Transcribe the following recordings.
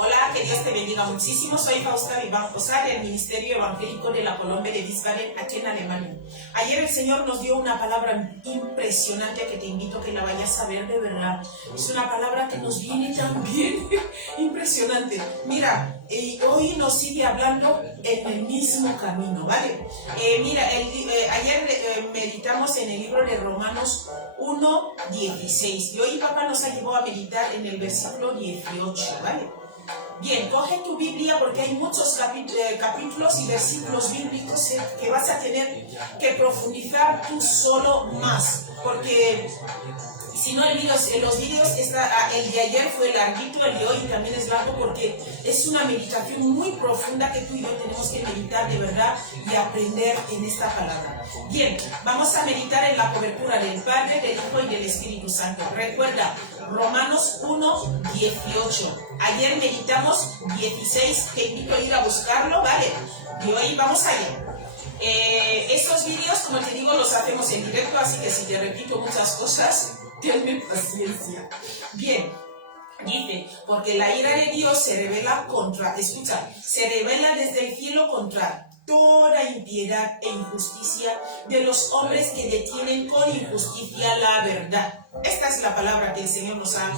Hola, que Dios te bendiga muchísimo. Soy Fausta Viván Posar, del Ministerio Evangélico de la Colombia de Wiesbaden, aquí en Alemania. Ayer el Señor nos dio una palabra impresionante que te invito a que la vayas a ver de verdad. Es una palabra que nos viene tan bien, impresionante. Mira, hoy nos sigue hablando en el mismo camino, ¿vale? Ayer meditamos en el libro de Romanos 1:16 y hoy papá nos ayudó a meditar en el versículo 18, ¿vale? Bien, coge tu Biblia porque hay muchos capítulos y versículos bíblicos que vas a tener que profundizar tú solo más, porque si no los vídeos, el de ayer fue larguito, el de hoy también es largo porque es una meditación muy profunda que tú y yo tenemos que meditar de verdad y aprender en esta palabra. Bien, vamos a meditar en la cobertura del Padre, del Hijo y del Espíritu Santo. Recuerda, Romanos 1:18. Ayer meditamos 16, te invito a ir a buscarlo, ¿vale? Y hoy vamos allá. Estos vídeos, como te digo, los hacemos en directo, así que si te repito muchas cosas, tenme paciencia. Bien, dice, porque la ira de Dios se revela se revela desde el cielo contra toda impiedad e injusticia de los hombres que detienen con injusticia la verdad. Esta es la palabra que el Señor nos ha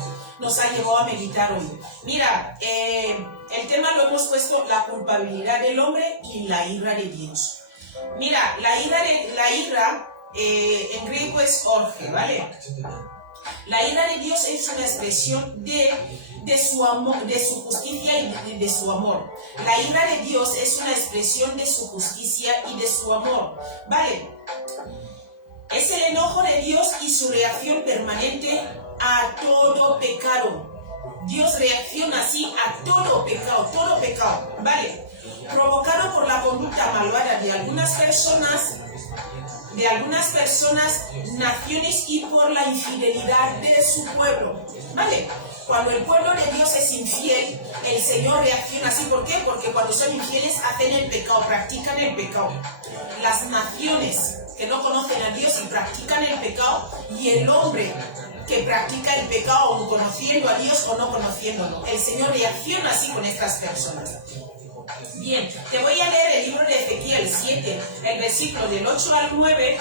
llevado a meditar hoy. Mira, el tema lo hemos puesto, la culpabilidad del hombre y la ira de Dios. Mira, la ira en griego es orge, ¿vale? La ira de Dios es una expresión de su amor, de su justicia y de su amor. La ira de Dios es una expresión de su justicia y de su amor, ¿vale? Es el enojo de Dios y su reacción permanente a todo pecado. Dios reacciona así a todo pecado, ¿vale? Provocado por la conducta malvada de algunas personas, naciones y por la infidelidad de su pueblo, ¿vale? Cuando el pueblo de Dios es infiel, el Señor reacciona así. ¿Por qué? Porque cuando son infieles hacen el pecado, practican el pecado. Las naciones que no conocen a Dios y practican el pecado, y el hombre que practica el pecado o conociendo a Dios o no conociéndolo, el Señor reacciona así con estas personas. Bien, te voy a leer el libro de Ezequiel 7, el versículo del 8 al 9.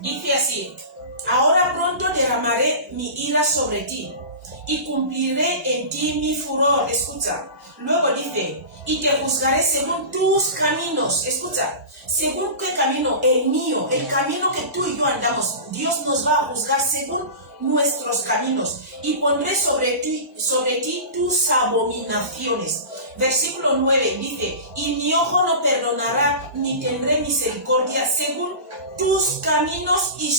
Dice así: ahora pronto derramaré mi ira sobre ti y cumpliré en ti mi furor. Escucha. Luego dice, y te juzgaré según tus caminos. Escucha, según qué camino, el mío, el camino que tú y yo andamos. Dios nos va a juzgar según nuestros caminos y pondré sobre ti tus abominaciones. Versículo 9 dice, y mi ojo no perdonará ni tendré misericordia según tus caminos y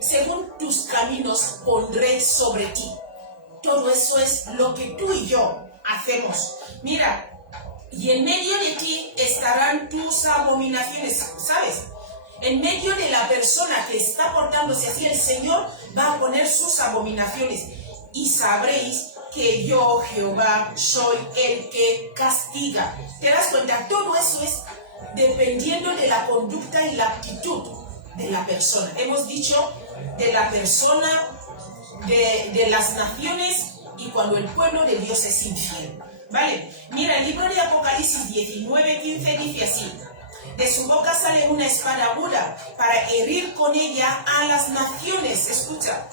según tus caminos pondré sobre ti. Todo eso es lo que tú y yo hacemos. Mira, y en medio de ti estarán tus abominaciones, ¿sabes? En medio de la persona que está portándose así, el Señor va a poner sus abominaciones. Y sabréis que yo, Jehová, soy el que castiga. ¿Te das cuenta? Todo eso es dependiendo de la conducta y la actitud de la persona. Hemos dicho de la persona, de las naciones y cuando el pueblo de Dios es infiel. ¿Vale? Mira, el libro de Apocalipsis 19:15 dice así: de su boca sale una espada aguda para herir con ella a las naciones. Escucha.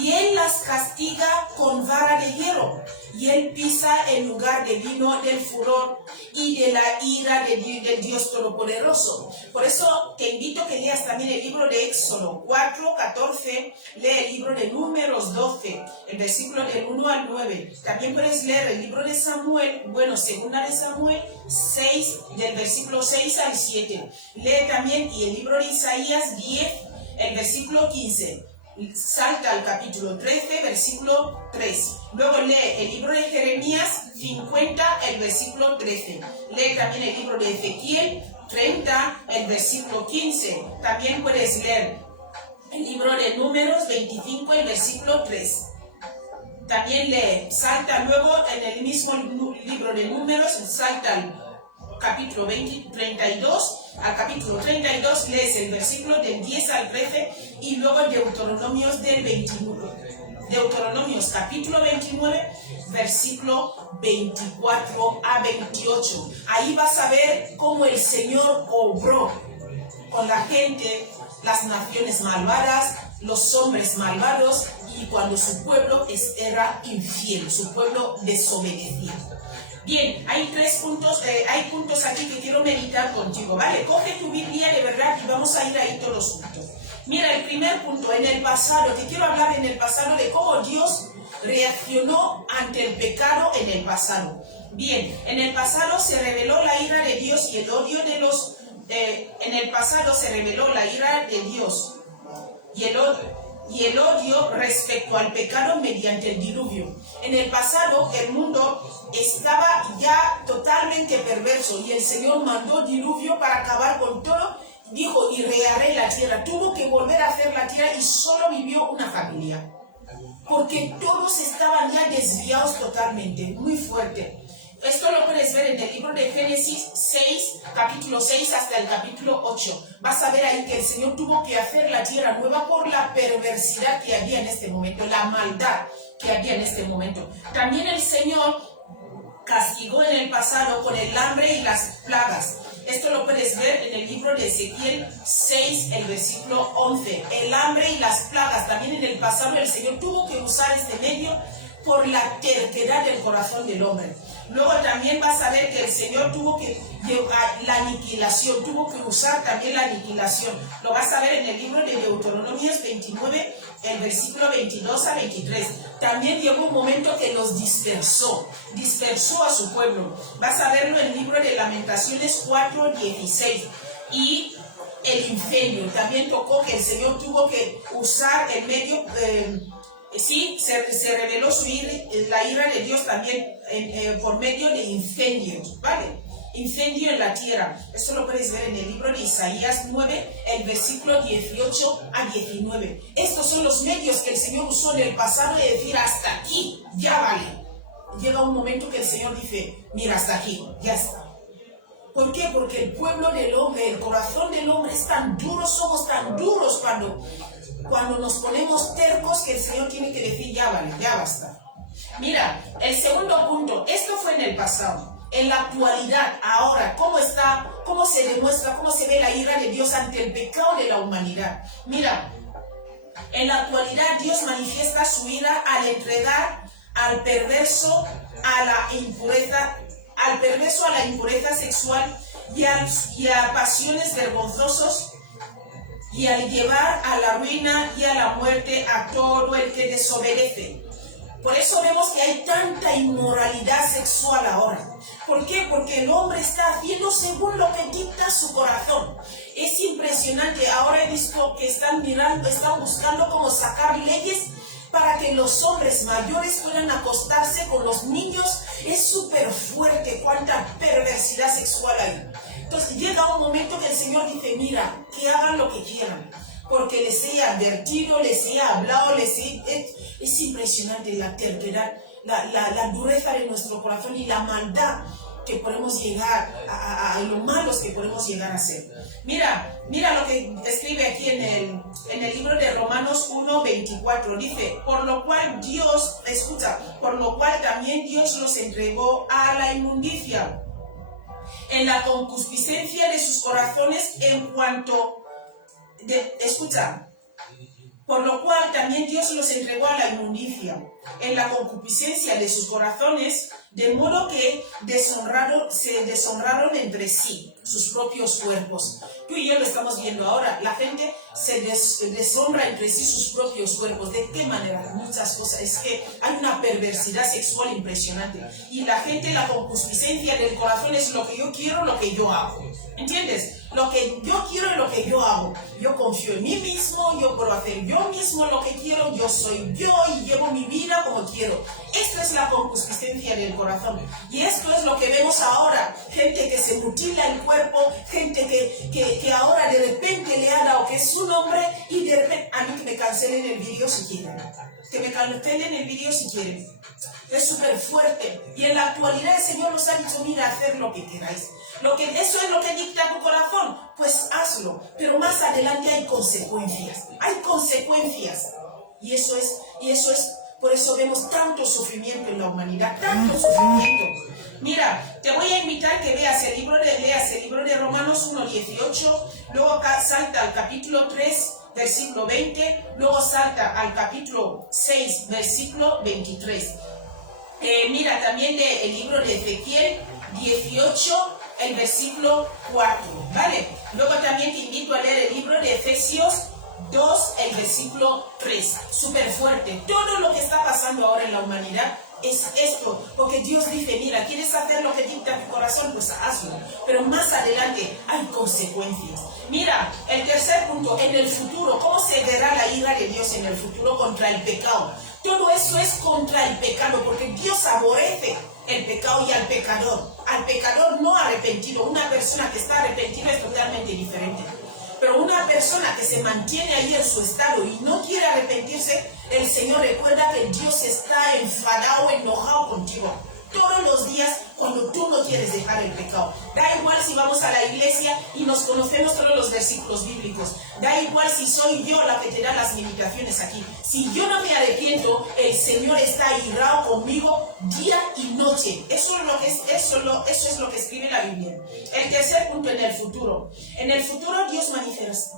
Y él las castiga con vara de hierro, y él pisa el lugar de vino del furor y de la ira del Dios Todopoderoso. Por eso te invito a que leas también el libro de Éxodo 4:14, lee el libro de Números 12, el versículo del 1 al 9. También puedes leer el libro de Samuel, segunda de Samuel 6, del versículo 6 al 7. Lee también y el libro de Isaías 10, el versículo 15. Salta al capítulo 13, versículo 3. Luego lee el libro de Jeremías 50, el versículo 13. Lee también el libro de Ezequiel 30, el versículo 15. También puedes leer el libro de Números 25, el versículo 3. también le salta luego en el mismo libro de Números, salta al capítulo 32, al capítulo 32 lees el versículo del 10 al 13 y luego Deuteronomios del 29. Deuteronomios capítulo 29, versículo 24 a 28. Ahí vas a ver cómo el Señor obró con la gente, las naciones malvadas, los hombres malvados y cuando su pueblo era infiel, su pueblo desobedecía. Bien, hay hay puntos aquí que quiero meditar contigo, ¿vale? Coge tu Biblia de verdad y vamos a ir ahí todos juntos. Mira, el primer punto, en el pasado, te quiero hablar en el pasado de cómo Dios reaccionó ante el pecado en el pasado. Bien, en el pasado se reveló la ira de Dios y el odio de los... en el pasado se reveló la ira de Dios y el odio respecto al pecado mediante el diluvio. En el pasado el mundo estaba ya totalmente perverso y el Señor mandó diluvio para acabar con todo. Dijo, y reharé la tierra. Tuvo que volver a hacer la tierra y solo vivió una familia. Porque todos estaban ya desviados totalmente, muy fuerte. Esto lo puedes ver en el libro de Génesis 6, capítulo 6 hasta el capítulo 8. Vas a ver ahí que el Señor tuvo que hacer la tierra nueva por la perversidad que había en este momento, la maldad que había en este momento. También el Señor castigó en el pasado con el hambre y las plagas. Esto lo puedes ver en el libro de Ezequiel 6, el versículo 11. El hambre y las plagas. También en el pasado el Señor tuvo que usar este medio por la terquedad del corazón del hombre. Luego también vas a ver que el Señor tuvo que llevar la aniquilación, tuvo que usar también la aniquilación. Lo vas a ver en el libro de Deuteronomios 29, el versículo 22 a 23. También llegó un momento que los dispersó a su pueblo. Vas a verlo en el libro de Lamentaciones 4, 16. Y el incendio, también tocó que el Señor tuvo que usar el medio... sí, se reveló la ira de Dios también por medio de incendios, ¿vale? Incendio en la tierra. Esto lo puedes ver en el libro de Isaías 9, el versículo 18 a 19. Estos son los medios que el Señor usó en el pasado de decir hasta aquí, ya vale. Llega un momento que el Señor dice, mira, hasta aquí, ya está. ¿Por qué? Porque el pueblo del hombre, el corazón del hombre es tan duro, somos tan duros cuando nos ponemos tercos que el Señor tiene que decir, ya vale, ya basta. Mira, el segundo punto, esto fue en el pasado. En la actualidad, ahora, ¿cómo está? ¿Cómo se demuestra? ¿Cómo se ve la ira de Dios ante el pecado de la humanidad? Mira, en la actualidad Dios manifiesta su ira al entregar al perverso a la impureza, sexual y a pasiones vergonzosas, y al llevar a la ruina y a la muerte a todo el que desobedece. Por eso vemos que hay tanta inmoralidad sexual ahora. ¿Por qué? Porque el hombre está haciendo según lo que dicta su corazón. Es impresionante. Ahora he visto que están buscando cómo sacar leyes para que los hombres mayores puedan acostarse con los niños. Es súper fuerte cuánta perversidad sexual hay. Entonces llega un momento que el Señor dice, mira, que hagan lo que quieran, porque les he advertido, les he hablado, es impresionante la terquedad, la dureza de nuestro corazón y la maldad que podemos llegar a lo malos que podemos llegar a ser. Mira lo que escribe aquí en el libro de Romanos 1:24. Dice, por lo cual también Dios los entregó a la inmundicia en la concupiscencia de sus corazones por lo cual también Dios los entregó a la inmundicia en la concupiscencia de sus corazones, de modo que se deshonraron entre sí sus propios cuerpos. Tú y yo lo estamos viendo ahora. La gente se deshonra entre sí sus propios cuerpos. ¿De qué manera? Muchas cosas. Es que hay una perversidad sexual impresionante. Y la gente, la concupiscencia del corazón es lo que yo quiero, lo que yo hago. ¿Entiendes? Lo que yo quiero es lo que yo hago. Yo confío en mí mismo, yo puedo hacer yo mismo lo que quiero, yo soy yo y llevo mi vida mutila como quiero. Esto es la concupiscencia del corazón. Y esto es lo que vemos ahora. Gente que se mutila el cuerpo, gente que ahora de repente le ha dado que es su nombre y de repente, a mí que me cancelen el vídeo si quieren. Que me cancelen el vídeo si quieren. Es súper fuerte. Y en la actualidad el Señor nos ha dicho, mira, hacer lo que queráis. Eso es lo que dicta tu corazón, pues hazlo. Pero más adelante hay consecuencias. Hay consecuencias. Y eso es, por eso vemos tanto sufrimiento en la humanidad, tanto sufrimiento. Mira, te voy a invitar que leas el libro de Romanos 1:18, luego salta al capítulo 3, versículo 20, luego salta al capítulo 6, versículo 23. Mira, también el libro de Ezequiel 18, el versículo 4, ¿vale? Luego también te invito a leer el libro de Efesios 2, el versículo 3, súper fuerte. Todo lo que está pasando ahora en la humanidad es esto, porque Dios dice, mira, ¿quieres hacer lo que dicta tu corazón? Pues hazlo, pero más adelante hay consecuencias. Mira, el tercer punto, en el futuro, ¿cómo se verá la ira de Dios en el futuro contra el pecado? Todo eso es contra el pecado, porque Dios aborrece el pecado y al pecador no arrepentido. Una persona que está arrepentida es totalmente diferente. Pero una persona que se mantiene ahí en su estado y no quiere arrepentirse, el Señor recuerda que Dios está enfadado, enojado contigo. Todos los días cuando tú no quieres dejar el pecado. Da igual si vamos a la iglesia y nos conocemos todos los versículos bíblicos. Da igual si soy yo la que te da las limitaciones aquí. Si yo no me arrepiento, el Señor está irado conmigo día y noche. Eso es lo que escribe la Biblia. El tercer punto, en el futuro. En el futuro Dios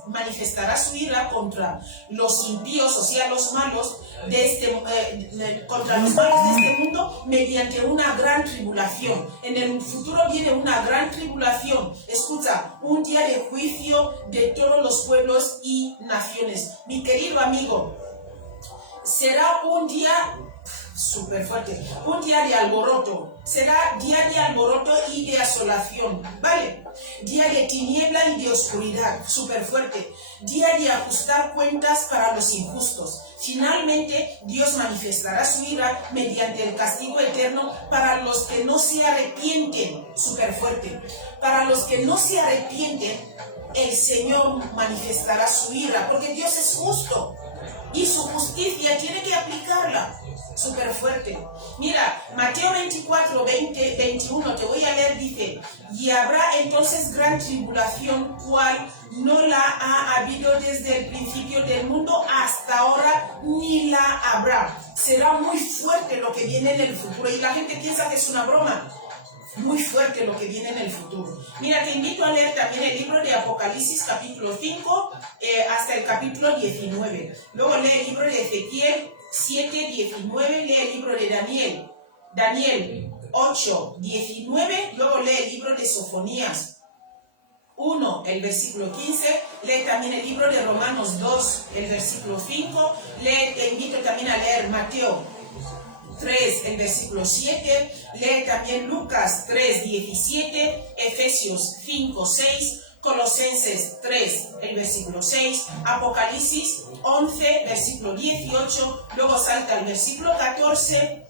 manifestará su ira contra los impíos, o sea, los malos contra los malos de este mundo mediante una gran tribulación. En el futuro viene una gran tribulación. Escucha, un día de juicio de todos los pueblos y naciones. Mi querido amigo, será un día súper fuerte, un día de alboroto. Será día de alboroto y de asolación, ¿vale? Día de tiniebla y de oscuridad, súper fuerte. Día de ajustar cuentas para los injustos. Finalmente, Dios manifestará su ira mediante el castigo eterno para los que no se arrepienten, súper fuerte. Para los que no se arrepienten, el Señor manifestará su ira, porque Dios es justo y su justicia tiene que aplicarla. Súper fuerte. Mira, Mateo 24, 20, 21, te voy a leer, dice: y habrá entonces gran tribulación, cual no la ha habido desde el principio del mundo hasta ahora, ni la habrá. Será muy fuerte lo que viene en el futuro, y la gente piensa que es una broma. Muy fuerte lo que viene en el futuro. Mira, te invito a leer también el libro de Apocalipsis, capítulo 5, hasta el capítulo 19. Luego lee el libro de Ezequiel 7, 19, lee el libro de Daniel 8, 19, luego lee el libro de Sofonías 1, el versículo 15, lee también el libro de Romanos 2, el versículo 5, te invito también a leer Mateo 3, el versículo 7, lee también Lucas 3, 17, Efesios 5, 6, Colosenses 3, el versículo 6, Apocalipsis 11, versículo 18, luego salta al versículo 14,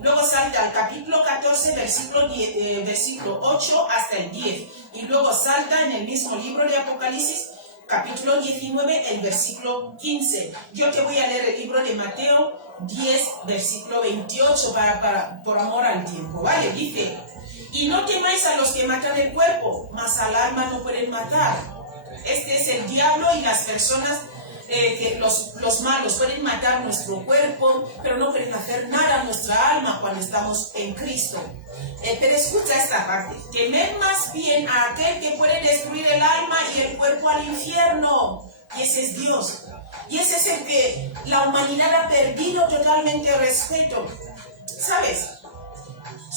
luego salta al capítulo 14, versículo 8 hasta el 10, y luego salta en el mismo libro de Apocalipsis, capítulo 19, el versículo 15. Yo te voy a leer el libro de Mateo 10, versículo 28, por amor al tiempo, ¿vale? Dice: y no temáis a los que matan el cuerpo, mas al alma no pueden matar. Este es el diablo y las personas, los malos pueden matar nuestro cuerpo, pero no pueden hacer nada a nuestra alma cuando estamos en Cristo. Pero escucha esta parte: temed más bien a aquel que puede destruir el alma y el cuerpo al infierno. Y ese es Dios. Y ese es el que la humanidad ha perdido totalmente el respeto. ¿Sabes?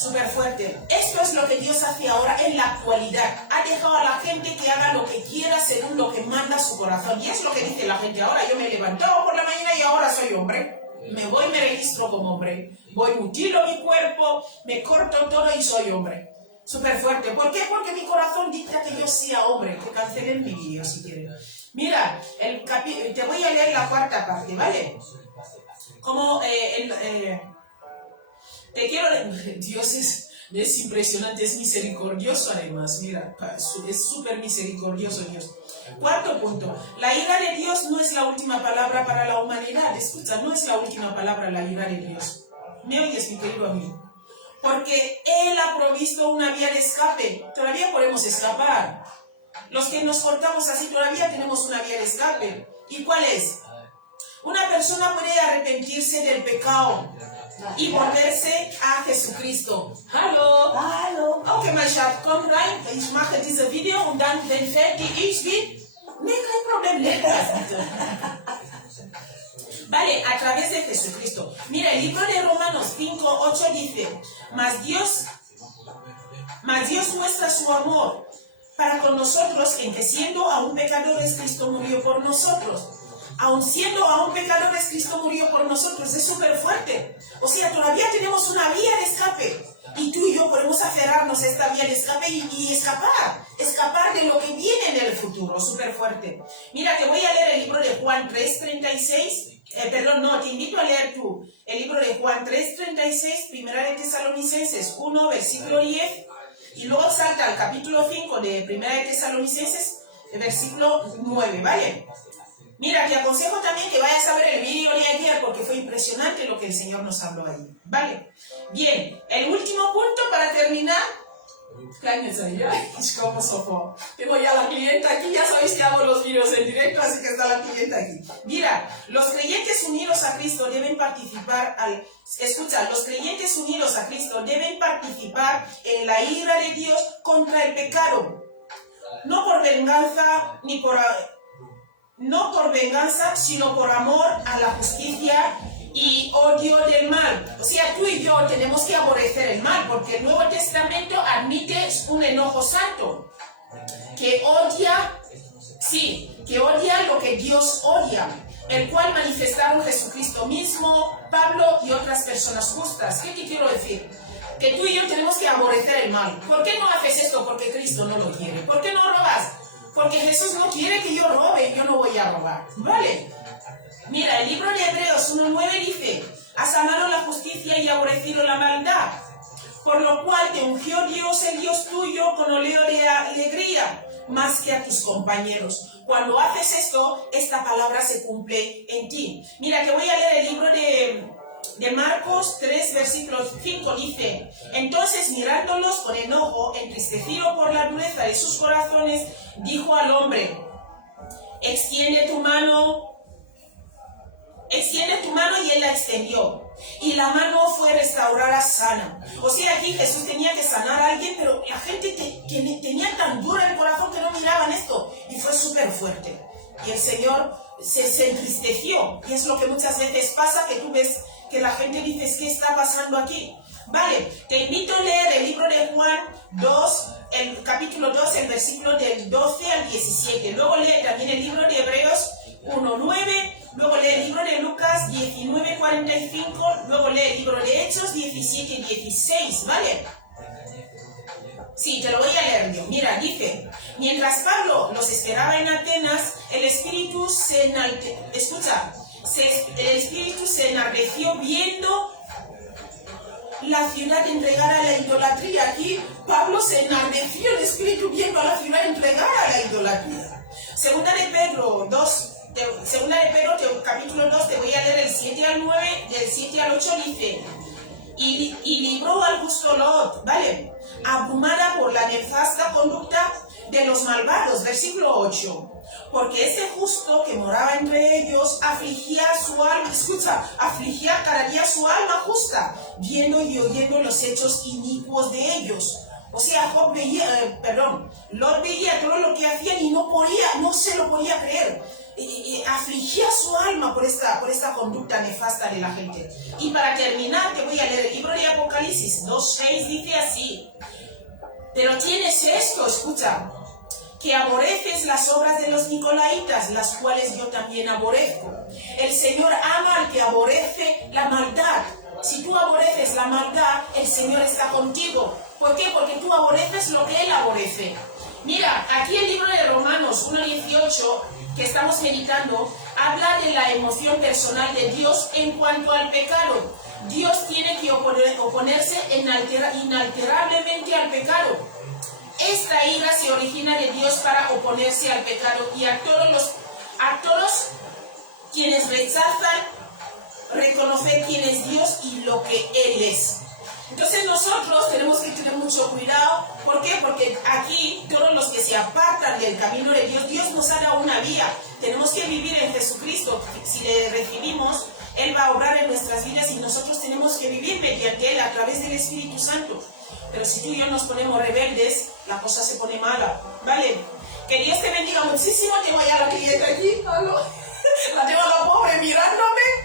Súper fuerte. Esto es lo que Dios hace ahora en la actualidad. Ha dejado a la gente que haga lo que quiera según lo que manda su corazón. Y es lo que dice la gente ahora. Yo me he levantado por la mañana y ahora soy hombre. Me voy y me registro como hombre. Voy, mutilo mi cuerpo, me corto todo y soy hombre. Súper fuerte. ¿Por qué? Porque mi corazón dicta que yo sea hombre. Que cancelen mi vídeo si quieren. Mira, te voy a leer la cuarta parte, ¿vale? Como te quiero... Dios es impresionante, es misericordioso además, mira, es súper misericordioso Dios. Cuarto punto, la ira de Dios no es la última palabra para la humanidad. Escucha, no es la última palabra la ira de Dios. ¿Me oyes, mi querido amigo? Porque Él ha provisto una vía de escape. Todavía podemos escapar. Los que nos cortamos así todavía tenemos una vía de escape. ¿Y cuál es? Una persona puede arrepentirse del pecado y volverse a Jesucristo. Hallo. Hallo. Okay, mein Schatz, komm rein. Ich mache diese Video und dann, wenn fertig ich bin, nee, kein Problem, leg das bitte. Vale, a través de Jesucristo. Mira, el libro de Romanos 5:8 dice, mas Dios muestra su amor para con nosotros en que siendo aún pecadores, Cristo murió por nosotros. Aun siendo aún pecadores, Cristo murió por nosotros. Es súper fuerte. O sea, todavía tenemos una vía de escape. Y tú y yo podemos aferrarnos a esta vía de escape y escapar. Escapar de lo que viene en el futuro. Súper fuerte. Mira, te voy a leer el libro de Juan 3:36. Te invito a leer tú. El libro de Juan 3:36, Primera de Tesalonicenses 1, versículo 10. Y luego salta al capítulo 5 de Primera de Tesalonicenses, versículo 9, ¿vale? Mira, te aconsejo también que vayas a ver el vídeo de ayer porque fue impresionante lo que el Señor nos habló ahí, ¿vale? Bien, el último punto para terminar. Tengo ya la clienta aquí, ya sabéis que hago los vídeos en directo, así que está la clienta aquí. Mira, los creyentes unidos a Cristo deben participar los creyentes unidos a Cristo deben participar en la ira de Dios contra el pecado. No por venganza, sino por amor a la justicia y odio del mal. O sea, tú y yo tenemos que aborrecer el mal, porque el Nuevo Testamento admite un enojo santo, que odia lo que Dios odia, el cual manifestaron Jesucristo mismo, Pablo y otras personas justas. ¿Qué te quiero decir? Que tú y yo tenemos que aborrecer el mal. ¿Por qué no haces esto? Porque Cristo no lo quiere. ¿Por qué no robas? Porque Jesús no quiere que yo robe, yo no voy a robar, ¿vale? Mira, el libro de Hebreos 1:9 dice, has amado la justicia y aborrecido la maldad, por lo cual te ungió Dios, el Dios tuyo, con óleo de alegría, más que a tus compañeros. Cuando haces esto, esta palabra se cumple en ti. Mira, que voy a leer el libro de Marcos 3, versículo 5, dice, entonces mirándolos con enojo, entristecido por la dureza de sus corazones, dijo al hombre, extiende tu mano, y él la extendió. Y la mano fue restaurada sana. O sea, aquí Jesús tenía que sanar a alguien, pero la gente tenía tan duro el corazón que no miraban esto. Y fue súper fuerte. Y el Señor se entristeció. Y es lo que muchas veces pasa, que tú ves que la gente dice, ¿qué está pasando aquí? Vale, te invito a leer el libro de Juan 2, el capítulo 2, el versículo del 12 al 17. Luego lee también el libro de Hebreos 1:9. Luego lee el libro de Lucas 19:45. Luego lee el libro de Hechos 17:16, ¿vale? Sí, te lo voy a leer yo. Mira, dice, mientras Pablo los esperaba en Atenas, el espíritu se enardeció viendo la ciudad entregada a la idolatría. Aquí Pablo se enardeció el espíritu viendo a la ciudad entregada a la idolatría. Segunda de Pedro, capítulo 2, te voy a leer el 7 al 9, del 7 al 8 dice, y libró al justo Lot, ¿vale? Abrumada por la nefasta conducta de los malvados, versículo 8. Porque ese justo que moraba entre ellos afligía cada día su alma justa, viendo y oyendo los hechos inicuos de ellos. O sea, Lot veía todo lo que hacían y no se lo podía creer. Afligía su alma por esta conducta nefasta de la gente. Y para terminar, te voy a leer el libro de Apocalipsis 2:6, dice así, pero tienes esto, escucha, que aborreces las obras de los nicolaitas, las cuales yo también aborrezco. El Señor ama al que aborrece la maldad. Si tú aborreces la maldad, el Señor está contigo. ¿Por qué? Porque tú aborreces lo que Él aborrece. Mira, aquí el libro de Romanos 1:18, que estamos meditando, habla de la emoción personal de Dios en cuanto al pecado. Dios tiene que oponerse inalterablemente al pecado. Esta ira se origina de Dios para oponerse al pecado y a todos quienes rechazan reconocer quién es Dios y lo que Él es. Entonces nosotros tenemos que tener mucho cuidado. ¿Por qué? Porque aquí todos los que se apartan del camino de Dios, Dios nos ha dado una vía. Tenemos que vivir en Jesucristo. Si le recibimos, Él va a obrar en nuestras vidas y nosotros tenemos que vivir mediante Él a través del Espíritu Santo. Pero si tú y yo nos ponemos rebeldes, la cosa se pone mala, ¿vale? Que Dios te bendiga muchísimo. Tengo ya la cliente aquí, la tengo a la pobre mirándome.